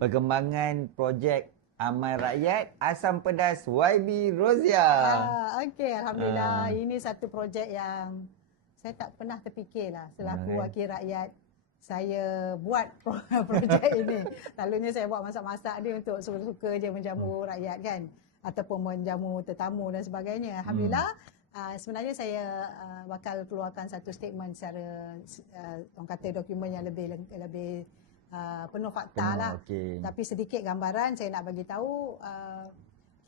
Perkembangan projek Amal Rakyat Asam Pedas YB Rozia. Okey, Alhamdulillah. Ini satu projek yang saya tak pernah terfikirlah selaku wakil rakyat saya buat projek ini. Selalunya saya buat masak-masak ni untuk suka-suka je menjamu rakyat kan, ataupun menjamu tetamu dan sebagainya. Alhamdulillah, sebenarnya saya bakal keluarkan satu statement secara orang kata dokumen yang lebih penuh fakta lah. Tapi sedikit gambaran saya nak bagi tahu,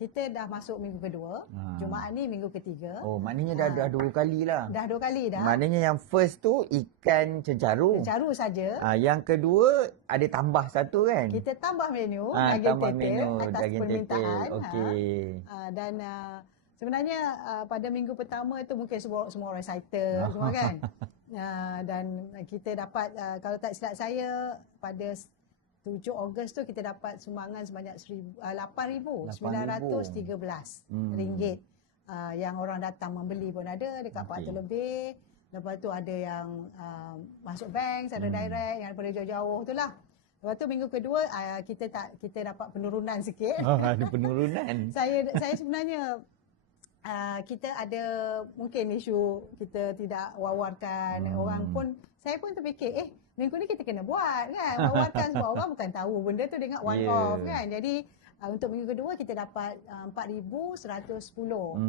kita dah masuk minggu kedua. Jumaat ni minggu ketiga. Oh, maknanya dah 2 kali lah. Dah 2 kali dah. Maknanya yang first tu ikan cencaru. Cencaru saja. Yang kedua ada tambah satu kan? Kita tambah menu daging tetel atas permintaan. Okey. Dan sebenarnya pada minggu pertama itu mungkin semua orang excited semua kan. Dan kita dapat, kalau tak silap saya, pada 7 Ogos tu kita dapat sumbangan sebanyak RM8,913 yang orang datang membeli pun ada, dekat 400 lebih. Lepas tu ada yang masuk bank secara direct, yang daripada jauh-jauh tu lah. Lepas tu minggu kedua kita dapat penurunan sikit. Ada penurunan. Saya sebenarnya kita ada mungkin isu kita tidak wawarkan orang pun. Saya pun terfikir minggu ni kita kena buat kan, wawarkan sebab orang bukan tahu benda tu, dia ingat one off kan. Jadi untuk minggu kedua kita dapat 4,110.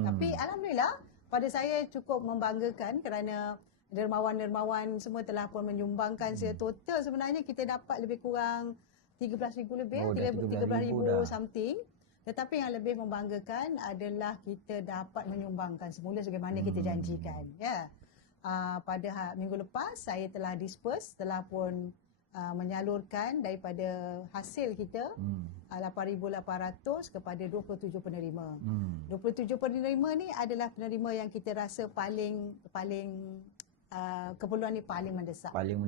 Tapi Alhamdulillah pada saya cukup membanggakan kerana dermawan-dermawan semua telah pun menyumbangkan. Secara total sebenarnya kita dapat lebih kurang 13,000 lebih, 13,000 something. Tetapi yang lebih membanggakan adalah kita dapat menyumbangkan semula sebagaimana kita janjikan. Pada minggu lepas saya telah disperse, telah pun menyalurkan daripada hasil kita 8,800 kepada 27 penerima. 27 penerima ni adalah penerima yang kita rasa paling keperluan ni paling mendesak. Paling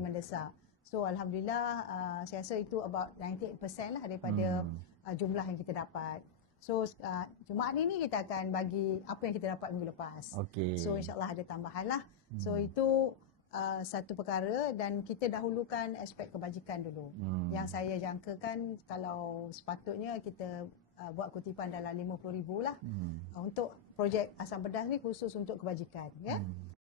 mendesak. So Alhamdulillah, saya rasa itu about 98% lah daripada jumlah yang kita dapat. So Jumaat ni kita akan bagi apa yang kita dapat minggu lepas. So insyaAllah ada tambahan lah. So itu satu perkara, dan kita dahulukan aspek kebajikan dulu. Yang saya jangkakan kalau sepatutnya kita buat kutipan dalam 50,000 lah untuk projek Asam Pedas ni khusus untuk kebajikan.